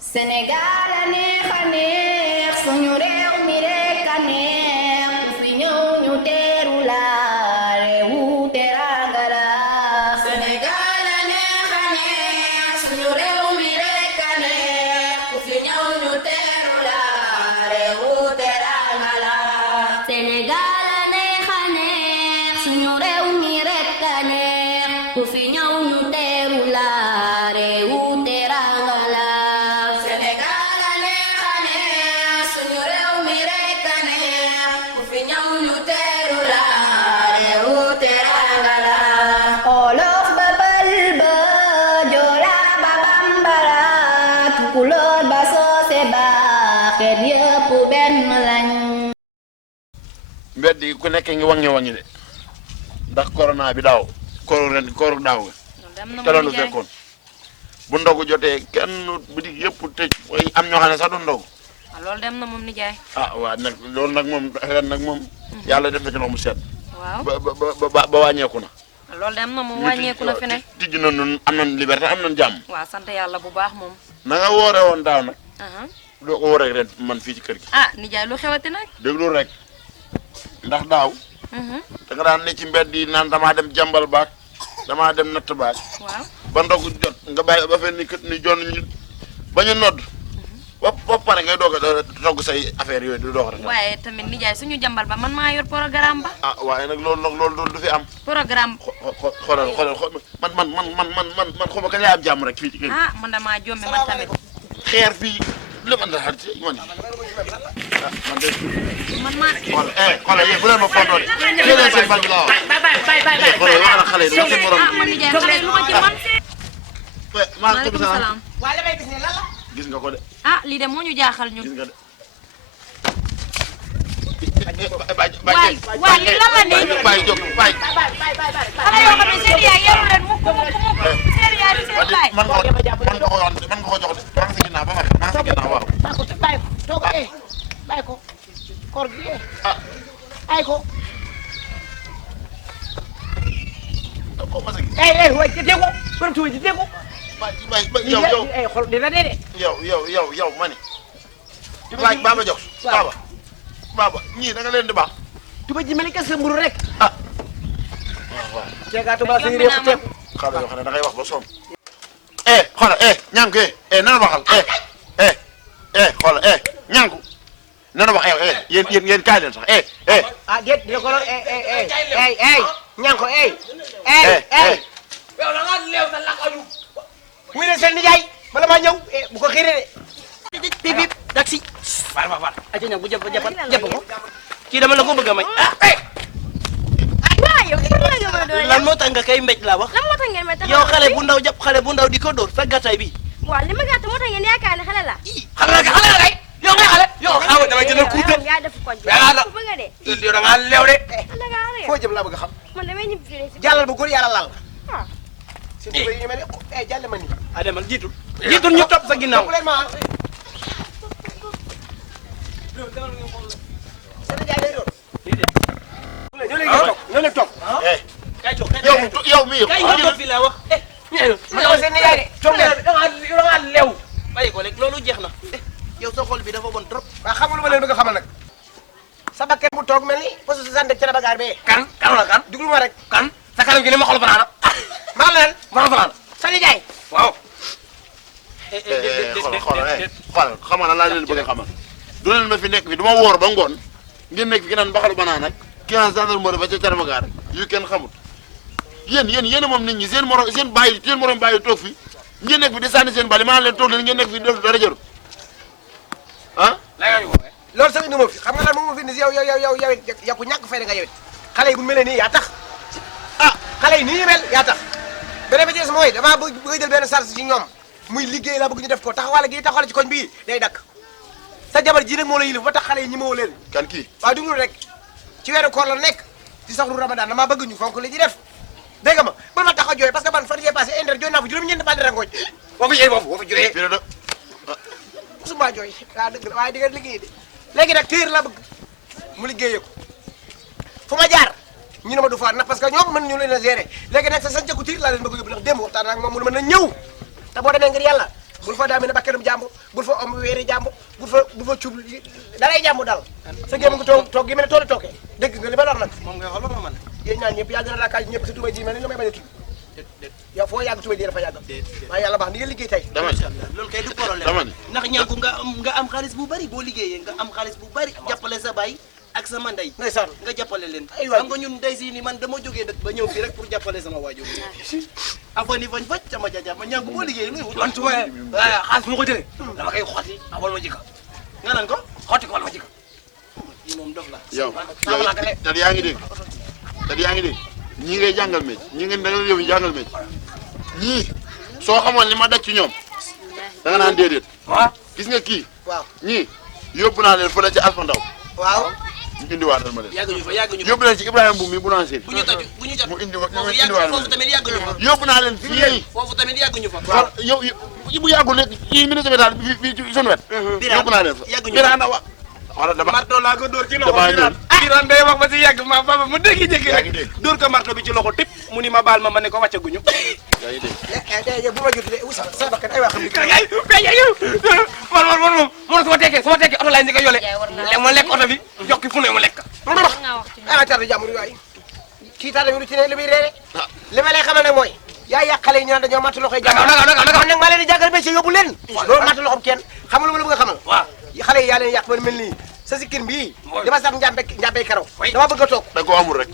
Sénégal a neex a neex suñu réew mi rekk a neex ku fi ñëw ñu teeru la réewu teranga la. Sénégal a neex a neex suñu réew mi rekk a neex ku fi ñëw ñu teeru la réewu teranga la. Sénégal a neex a neex suñu réew mi rekk a neex ku fi ñëw ñu teeru la réewu teranga la. Olof ba Pël ba Joola ba Bambara Tukulóor ba Soose ba xeet yëpp benn lañ. mbedd yi ku nekk ngi wangi de ndax corona bi daaw kooru daaw nga te loolu fekkoon bu ndogu jotee kenn bitig yëpp tëj way am ñoo xam ne sax du ndogu. loolu dem na moom nijaay. waaw nag loolu nag moom ren nag moom yàlla def na ci ndox mu set. waaw ba wàññeeku na. loolu dem na moom wàññeeku na fi ne. tijji na nun am nañ liberté am nañ jàmm. waaw sant yàlla bu baax moom. na nga woore woon daaw nag. doo ko wooree ren man fii ci kër gi. nijaay lu xewati nag. déglu rek ndax daaw. da nga daan ne ci mbedd yi naan damaa dem jàmbal baag damaa dem natt baag. waaw ba ndogu jot nga bàyyi ba fenn ni kët ni jonn ñu ba ñu nodd ba pare ngay doog a togg say affaire yooyu du doog rek. waaye tamit nijaay suñu jàmbal ba man maa yor programme ba. waaye nag loolu du fi am. programme. xoolal man xaw ma kañ laa am jàmm rek fii ci kër man damaa jommi man tamit. xeer fii lu man la xarit man man de. man maa. xoolal yéen bu leen ma fontoo de. jëlee seen bal bi laa wax. xoolal waxal xale yi dama seen morom. man nijaay xale yi lu ma ci man. maaleykum salaam. gis nga ko de. lii de moo ñu jaaxal ñu. gis nga de. waay li la la nii. bàyyi jóg bàyyi. xale yoo xam ne seen yaay yoru leen mukk seen yaay di seen baay. man nga ko jox de. maa ngi si ginnaaw ba pare maa ngi si ginnaaw waaw. bàyyi ko toog bàyyi ko koor gi bàyyi ko. waay jëndee ko borom tuuti jëndee ko. yow xool dina dee de. yow ma ne. waay Baba jox Baba ñii da nga leen di baax. tuba ji mel ni kese mburu rek. waaw. ceegaatu ba suñu réew teeku. xale yoo xam ne da ngay wax ba soom. xoolal ñànku nana waxal xoolal ñànku nana wax yéen kaay leen sax déet dina ko doon ñaan ko yow da ngaa leew sa laqaju. muy ne seen nijaay bala maa ñëw bu ko xiiree de. bip taxi. war. aca ñëw bu jàpp ko. kii dama la ko bëgg a may. waaw yow nga ma doon lan moo tax nga koy mbéj laa wax. lan moo tax ngeen may taxaw yow xale bu ndaw jàpp xale bu ndaw di ko dóor sa gàttaay bi. waaw li ma gàtt moo tax ngeen yaakaar ne xale la. xale la kay yow ngay xale. yow xaw dama jëndal kuute. yaa def ko ku bëgg a dee. yow da ngaa leew de. foo jëm laa bëgg a xam. man damay ñibbi fii si jàllal bu góor yàlla laal. waaw. si tuba yi ñu mel ne jàll ma nii. demal jiitul ñu topp sa ginnaaw. ñoo leen toog. yow mii kay nga toog fii laa wax. ma seen nijaay de. toog leen da ngaa leew. bàyyi ko rek loolu jeex na. yow sa xol bi dafa bon trop. waaw xam nga lu ma leen bëgg a xamal nag. sa bakkan bu toog mel ni poste de santé ca bagaar bee. kan la kan. duglu ma rek. kan sa kanam gi ni ma xol banaana. maa leen ma banaana. sa nijaay. waaw. xoolal xam nga laa leen bëgg a xamal du leen ma fi nekk fi du ma woor ba ngoon ngeen nekk fi ki naan mbaxalu banaan ak ki naan gendarmerie ba ca Carmagaar yu kenn xamut yéen moom nit ñi seen morom bàyyi toog fi ngeen nekk fi di sànni seen bali maa leen toog leen ngeen nekk fi def dara jarul loolu sax indi ma fi xam nga lan moom ma fi indi si yow ku ñàkk fay da nga yow it xale yi bu mel nii yaa tax xale yi nii ñu mel yaa tax beneen bi ci des mooy damaa bëgg jël benn charge ci ñoom muy liggéey laa bëgg ñu def ko taxawal gi taxawal ci koñ bii day dakk sa jabar ji nag moo la yilif ba tax xale yi ñi moo leen kan kii waaw duglu rek ci weeru koor la nekk ci saxru ramadan damaa bëgg ñu fonk li ñuy def dégg nga ma bul ma tax a jooy parce que man fan yee passé inter jooy naa fa juróom-ñeenti bandi rangooñ boo fa jooyee fii la suma jooy waaw dëgg la waaye di nga liggéey de léegi nag téer la bëgg mu liggéeyee ko fu ma jaar ñu ne ma du faat nag parce que ñoom mën ñu leen a gérer léegi nag sa sañcaku tiir laa leen bëgg yóbbu ndax démb waxtaan ak moom mu ne mën na ñëw te boo demee ngir yàlla bul fa daamine bakkanam jàmbur bul fa om weeri jàmbur bul fa cub daray jàmbur dal sa gémm nga toog gi mel ne tooli tookee dégg nga li ma wax nag moom nga xool ma man yéen ñaan ñëpp yàgg na laa kaay ñëpp sa tubay ji mel ni nga may bañ a tudd yow foo yàgg tubay ji dafa yàgg waaye yàlla baax ni nga liggéey tey dama ni loolu kay du problème dama ni ndax ñànku nga am xaalis bu bari boo liggéeyee nga am xaalis bu bari jàppale sa baay ak sama ndey ndeysaan nga jàppale leen ay waay xam nga ñun ndey si ni man dama jógee dëkk ba ñëw fii rek pour jàppale sama waajur afani fañ faj sama jaja ma ñànku boo liggéeyee luy wut man su ma xaalis bu ma ko jëlee dama koy xotti wala ma jikka nga naan ko xotti ko wala ma jikka kii moom dof la yow te yaa ngi dégg ñii ngay jàngal mécc ñii nga da nga yow jàngal mécc ñii soo xamoon li ma daj ci ñoom da nga naan déedéet waaw gis nga kii waaw ñii yóbbu naa leen fële ci Alpha Ndaw waaw ñu indiwaatal ma leen yàgguñu fa yóbbu leen ci Ibrahima Mboum mi boulangerie bu ñu toj bu ñu jot mu indiwaatal foofu tamit yàgguñu fa yóbbu naa leen fii foofu tamit yàgguñu fa waaw yow bu yàggul ne kii ministre bi daal fii ci sunu wet yóbbu naa leen fa yàgguñu Birane wa wala dama marto laa ko dóor ci loxo damaa Birane Birane day wax ba si yàgg ma baba mu dégg-dégg yaa ngi rek dégg dóor ko marto bi ci loxo tip mu ni ma baal ma ne ko wàccaguñu yaa ngi dégg bu ma jot de usa sa bakkan ay waa xam ni ay man su ma tekkee oto laay njëkk a yole ma lekk oto bi jokki fu ne ma lekk ah tarde jàmbur waay kii tarde bi du ci ne li muy reere li ma lay xamal nag mooy yaa yàq xale yi ñu naan dañoo matt loxoy jàmbur man nag maa leen di jàngal ba ci yóbbu leen loolu matt loxom kenn xam nga lu ma la bëgg a xamal waaw xale yi yaa leen yàq ba mel nii sa sikkin bii dama sax njàmbey karaw dama bëgg a toog da koo amul rek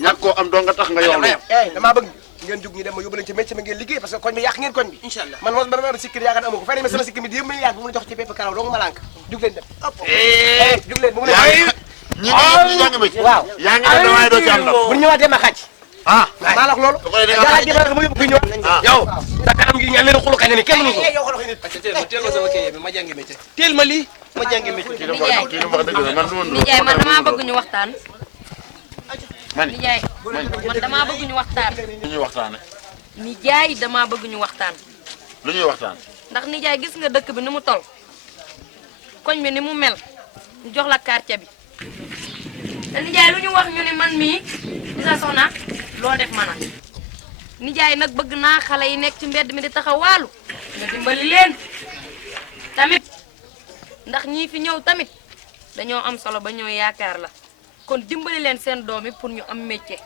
ñàkk koo am doo nga tax nga yow damaa bëgg ngeen jug ñu dem ma yóbbu leen ci métier ma ngeen liggéey parce que koñ bi yàq ngeen koñ bi inshallah man moom dama am sikkin yaakaar amu ko fay ma sama sikkin bi di yëpp yàgg bu mu jox ci pépp karaw dong ma lànk jug leen dem jug leen bu mu leen ñi ngi jàng mécc waaw yaa ngi dem waaye doo ci am ndam bu ñu ñëwaatee ma xàcc maa la wax loolu jalaaj ji ma yóbbu fi ñëw yow sa kanam gi ñaan leen xulu kañ ni kenn mënu ko yow xolo nit teel ma sama kay bi ma jàngi métier teel ma lii ma jàngi métier kii dama wax dëgg la man du woon Nijaay man damaa bëgg ñu waxtaan. man Nijaay man damaa bëgg ñu waxtaan. lu ñuy waxtaane Nijaay damaa bëgg ñu waxtaan. lu ñuy waxtaan ndax nijaay gis nga dëkk bi ni mu tol koñ bi ni mu mel ñu jox la quartier bi te nijaay lu ñu wax ñu ne man mii di sa soxna loo def mana nijaay nag bëgg naa xale yi nekk ci mbedd mi di taxawaalu nga dimbali leen tamit ndax ñii fi ñëw tamit dañoo am solo ba ñëw yaakaar la kon dimbali leen seen doom yi pour ñu am métier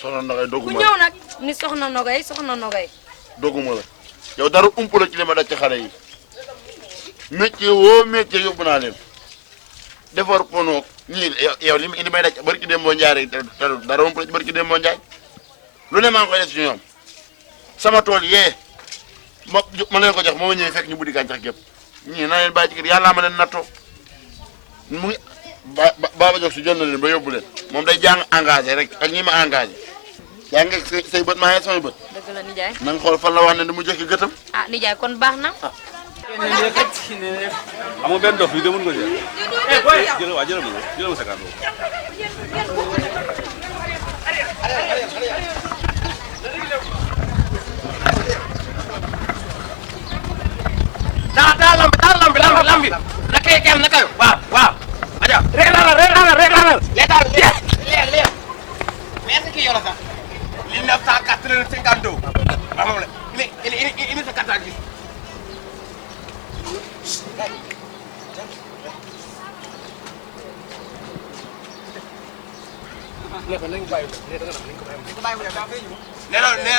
soxna Nogay ku dogguma ñëw nag ni soxna Nogay dogguma la yow dara ump la ci li ma daj ci xale yi métier woo métier yóbbu naa leen defar ponoog ñii yow li indi may daj barki dem boo njaay rek dara ump la ci barki dem boo njaay lu ne maa ngi koy def ci ñoom sama tool yee ma leen ko jox moo ma ñëwee fekk ñu buddi gàncax gépp ñii na leen bàyyi ci kër yàllaa ma leen nattoo mu ngi Baba Diop si jël na leen ba yóbbu leen moom day jàng engagé rek ak ñi ma engagé yaa ngi say bët maa ngi samay bët dëgg la nijaay na nga xool fan la wax ne mu jëkki gëtam ah nijaay kon baax na amoo benn dof bi de mën nga jël. jël waa jëlal ma sa kàddu. daa lambi na kay kenn na kayo waaw aja rek la leetal leer mais ki yola sax 1952 ba moom la ini sa carte gis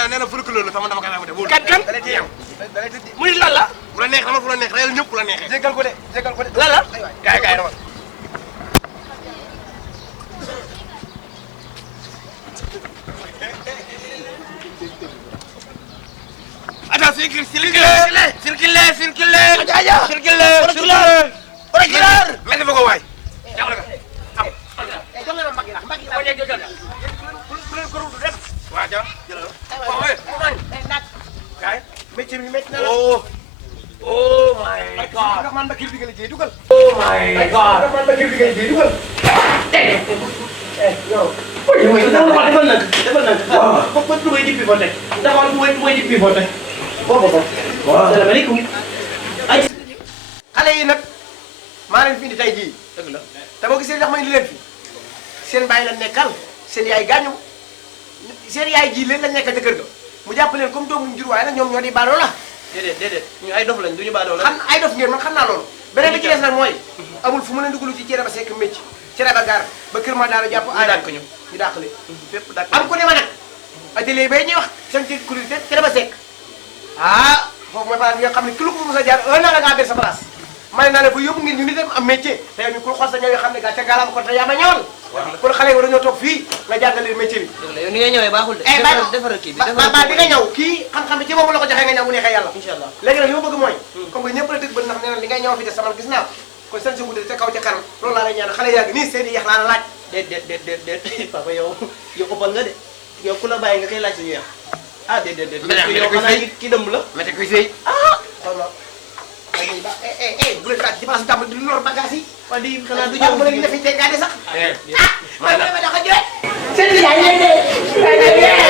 nee na fulkuloo la sama dama koy amate kan mu ni lan la bu la neex dama fu la neex reyal ñëpp bu la neexee jégal ko de lan la gaay dama attends circulez metti ma ko waay waa ja métier bi métti na la oh my god ndax man Mbacke bi nga liggéey dugal oh my god ndax man Mbacke bi nga liggéey dugal yow defal nag ko du may dippi foo teg dafa du may dippi foo teg salaamaaleykum xale yi nag maa leen fi indi tey jii dëgg la te boo gisee ndax ma indi leen fi seen bàyyi la nekkal seen yaay gaañu seen yaay ji leen la nekkal ca kër ga mu jàpp leen comme doomu jur waaye nag ñoom ñoo di baaloo la déedéet ñu ay dof lañ duñu baadoo la xam ay dof ngeen man xam naa loolu beneen bi ci des nag mooy amul fu mu leen dugalu ci cere ba sekk mécc cere ba gaar ba kër ma daara jàpp ñu dàq ñu ñu dàqale fépp dàq am ku ne ma nag atelier bay ñuy wax seen ci kuréel te cere ba sekk ah foofu mooy place bi nga xam ne ki lu ko mos a jaar un an la ngaa ber sa place may naa ne fa yóbbu ngeen ñu ni dem am métier te yow ñu ku xool sa ñëw xam ne gàcce gàllam kon te yaa ma ñëwal kon xale yi war dañoo toog fii nga jàngal leen métier bi yow ni ngay ñëwee baaxul de defaral kii bi ba di nga ñëw kii xam-xam bi ci boobu la ko joxee nga ñëw mu neexee yàlla inshallah léegi nag li ma bëgg mooy comme que ñëpp la dëgg ba ndax nee na li ngay ñëw fi de sama gis naa kon seen si guddi te kaw ca kanam loolu laa lay ñaan xale yaa ngi nii seen i yax laa la laaj déet papa yow ëppal nga de yow ku la bàyyi nga koy laaj suñu yax ah déet yow xanaa ki dëmb la mete koy sëy ah xool ma bu leen taat ci place jàmm di lor bagage yi waa di xanaa du ñëw ñëw ba léegi defi te gaade sax man ma daxa jooy seen i yaay lay dee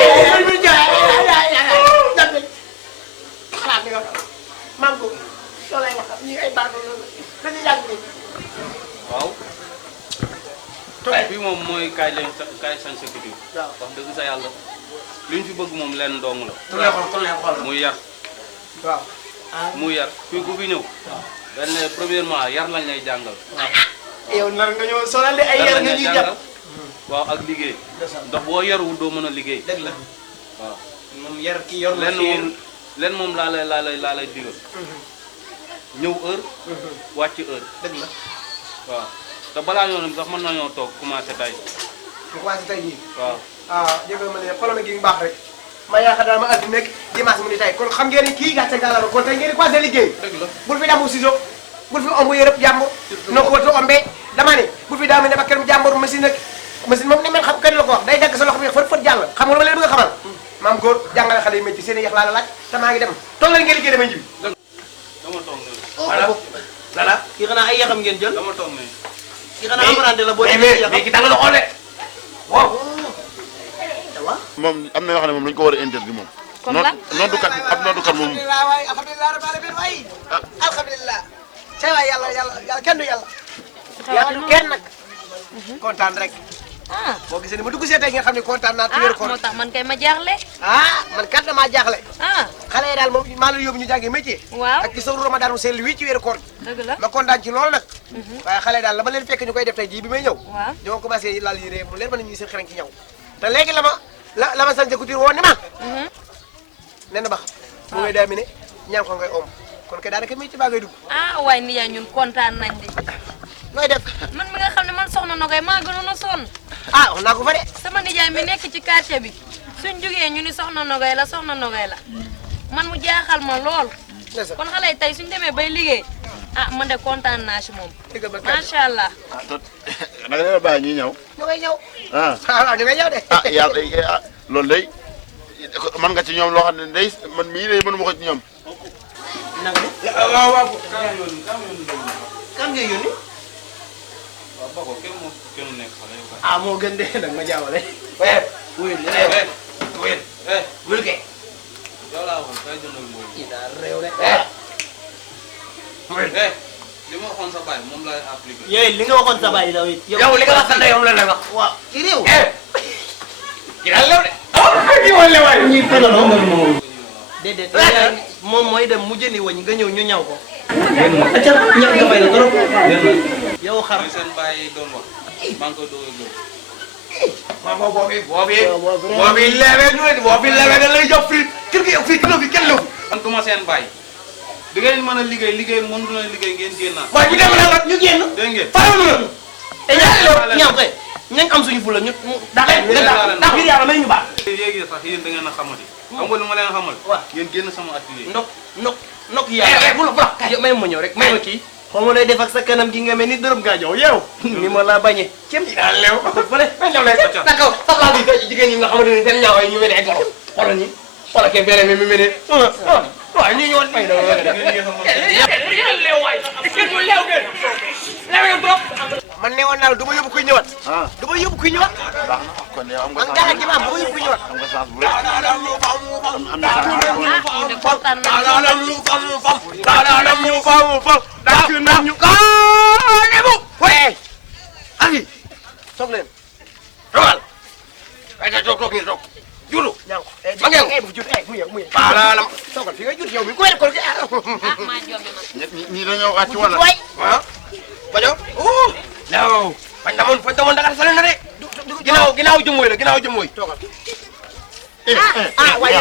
xalaat nga maam ko loolu lay wax ñi ay baax dañu yàgg ni waaw fii moom mooy kaay sañ sa culture wax dëgg sa yàlla li ñu fi bëgg moom leen dong la muy yar waaw muy yar fii ku fi ñëw dañ ne premièrement yar lañ lay jàngal yow nar nga ñëw sonal de ay yar nga ñuy jàpp waaw ak liggéey ndax boo yarul doo mën a liggéey dëgg la waaw moom yar ki yor la leen moom laa lay digal ñëw heure wàcc heure dëgg la waaw te balaa ñoo dem sax mën nañoo toog commencé tay mu commencé tey jii waaw ah jégal ma ne problème gi baax rek ma yaakaar daal ma atti nekk dimanche mu ni tey kon xam ngeen ni kii gàcce gàllankoor kon tey ngeen di commencé liggéey dëgg la bul fi damu ciseau bul fi omb yërëb jàmbur noo ko watu ombee dama ne bul fi damu ne ba kenn jàmbur machine ak machine moom ne mel xam kenn la ko wax day dagg sa loxo bi fët fët jàll xam nga lu ma leen bëgg a xamal maam góor jàngale xale yi métti seen i yax laa la laaj te maa ngi dem toog leen ngeen liggéey damay jibi dama toog ne voilà kii xanaa ay yaxam ngeen jël dama toog ne kii xanaa apprenti la boo mais ki tàng la xool de waaw moom am na yoo xam ne moom dañu ko war a interdit moom. Comme lan noddukat ab noddukat moom. alhamdulilah waay alhamdulilah rabbil alamin waay alhamdulilah say waay yàlla kenn du yàlla yàlla du kenn nag kontaan rek ah boo gisee ni ma dugg see tey nga xam ne kontaan naa ci wéru koor moo tax man kay ma jaaxle ah man kat damaa jaaxle ah xale yi daal moom maa la yóbbu ñu jàngi métier waaw ak ci sawru ramadan mu sell wii ci wéru koor dëgg la ma kontaan ci loolu nag waaye xale yi daal la ma leen fekk ñu koy def tey jii bi may ñëw waaw ñoo commencé laal yére mu leer ma ne ñu seen xereñ ci ñëw te léegi la ma sañse couture woon ni ma nen na bax bu ngay daa mi ne ñaan ko ngay om kon kay daanaka métier baa ngay dugg ah waaye nijaay ñun kontaan nañ di nooy def man mi nga xam ne man soxna Nogay maa gënoon a sonn ah wax naa ko fa de sama nijaay mi nekk ci quartier bi suñ jógee ñu ni soxna Nogay la man mu jaaxal ma lool ndeysaan kon xale yi tey suñ demee bay liggéey ah man de kontaan naa ci moom dëgg ba kàddu macha allah ah tot naka la bàyyi ñuy ñëw. ñu ngay ñëw ah waaw ñu ngay ñëw de ah yàlla ah loolu day man nga ci ñoom loo xam ne day man mii day mënuma ko ci ñoom. nanga waaw kan ngay yónni waaw ba ko kenn nekk xale yow ah moo gën de nag ma jaawale wuyul wuyul kay yow laa waxoon kay jëndal mooy kii daa réew de li ma waxoon sa baay moom laay appliqué yooyu li nga waxoon sa baay daw it yow li nga wax sa ndeyam la wax waaw ci réew ki daal lew de ki woon le waay ñuy fenaloo moom déedéet moom mooy dem mu jëndi wañ nga ñëw ñu ñaw ko acca ñaw nga fay la trop yow xar li seen baay doon wax maa ngi koy doog a gëm waaw boobu lewe ñu ne boobu lewe da lay jox fii kër gi fii kilo fi kenn lew man ku ma seen baay di ngeen mën a liggéey mënu leen liggéey ngeen génn naa waaye ñu dem la ñu génn dégg ngeen farawlu la te ñaaw kay nañ am suñu fula ñu ndax ngir yàlla may ñu baax léegi sax yéen da ngeen a xamati xam nga lu ma leen xamal waaw ngeen génn sama atelier ndok yaa bu la may ma ñëw rek may ma kii xaw ma lay def ak sa kanam gi nga mel ni dërëm gaa jow yow ni ma la bañee cem ci daal leew fële ñëw leen naka saxlaa bi jigéen ñi nga xamante ne seen ñaaw yi ñu mel ni ay goro xoolal ñi xoolal kee bere mi mel ni waaw ñu ñëwoon may man ne woon naa la du ma yóbbu kuy ñëwaat ah du ma yóbbu kuy ñëwaat baax na kon yow am nga man gàllankoor gi ma am du ma yóbbu kuy ñëwaat am nga chance bu rëy am na chance bu rëy. ah ñu de kontaan nañ Ani toog leen toogal ay toog ngeen toog juutu ñanko ma ngeen bu jut mu yow paalalam toogal fi nga jut yow mi ko ko ah maa jombi man. ñi dañoo wàcc wala waay ah bajo law fañ damoon Dakar sale na de ginnaaw jëmooy la ginnaaw jëmooy toogal waaye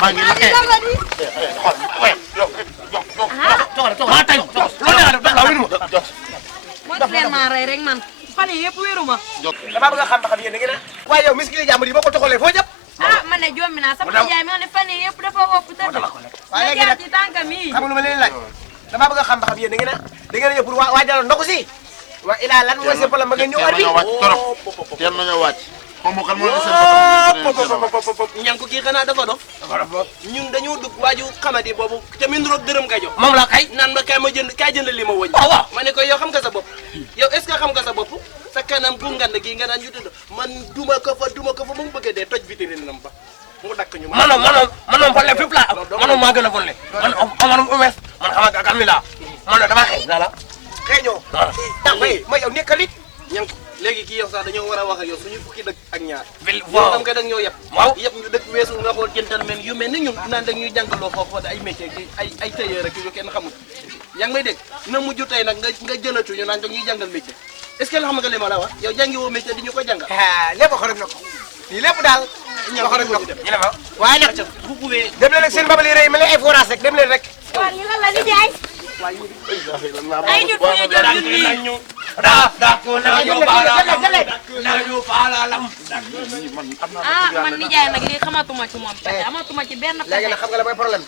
maa ngi la maa tay loolu neex def la wéru ma moo leen maa rey rek man fan yii yëpp wéeru ma. damaa bëgg a xam ba xam yéen da ngeen a waaye yow miskili jàmbur yi boo ko toxalee foo jëm ah man de jombi naa sama nijaay ma ne fan yii yëpp dafa wopp tëdd. waaye léegi na nag jaar ci tànkam yi. xam nga lu ma leen laaj damaa bëgg a xam ba xam yéen da ngeen a ñëw pour waajal ndogu si waa ilaa lan mooy seen problème ba ngeen ñëw heure bi nañoo wàcc trop teel nañoo wàcc xaw ma kan moo ne seen ñan ko kii xanaa dafa dof ñun dañoo dugg waaju xamadi boobu te min roog dërëm nga jox moom la kay naan ma kaay jënd li ma wëñ waaw ma ne ko yow xam nga sa bopp yow est ce que xam nga sa bopp sa kanam gu ngand gi nga daan yutudd man duma ko fa mu bëgg a dee toj vitrine nam ba mu dakk ñu manoom problème fépp laa manoom maa gën a bonle man umes man xam nga kan mi laa man dama xëy la xeeñoo ma yow nekkalit ñan ko léegi kii yow sax dañoo war a wax ak yow suñu fukki dëkk ak ñaar waaw xam nga dag ñoo yeb waaw yëpp ñu dëkk weesu nga xool gentleman yu mel ni ñun naan dag ñuy jàngaloo foofu ay métier ki ay tailleur ak yu kenn xamul yaa ngi may dégg na mujj tey nag nga jëlatu ñu naan dag ñuy jàngal métier est-ce que la xam nga li ma la wax yow jàngi woo métier di ñu ko jàngal lépp ko rek na ko lii lépp daal ñoo ko rek ñu dem ñu ne ma waaye nag bu buwee dem leen rek seen babali rëy mel ni ay forage rek dem leen rek waaw li lan la nijaay. ay ñun fu ñu jël ñun nii. ah man nijaay nag lii xamatuma ci moom pexe amatuma ci benn léegi pexe. nag xam nga la mooy problème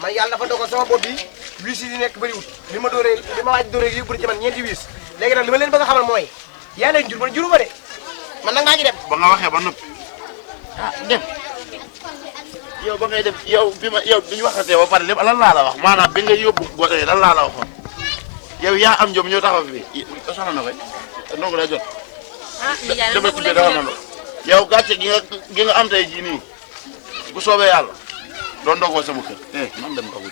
man yàlla dafa dogal sama bopp bi wiis yi nekk bëriwut li ma waaj dóoree yi bëri ci man ñeenti wiis léegi nag li ma leen bëgg a xamal mooy yaa leen jur man juruma de man nag maa ngi dem ba nga waxee ba noppi dem yow ba ngay dem yow bi ñu waxatee ba pare lépp lan laa la wax maanaam bi nga yóbbu gote yi lan laa la waxoon yow yaa am jom ñëw taxaw fi soxla na koy ndongo lay jot ah nijaay nag dama boobu tuddee la dafa na yow gàcce gi nga am tey jii nii bu soobee yàlla doo ndogoo sama kër man dem ndogu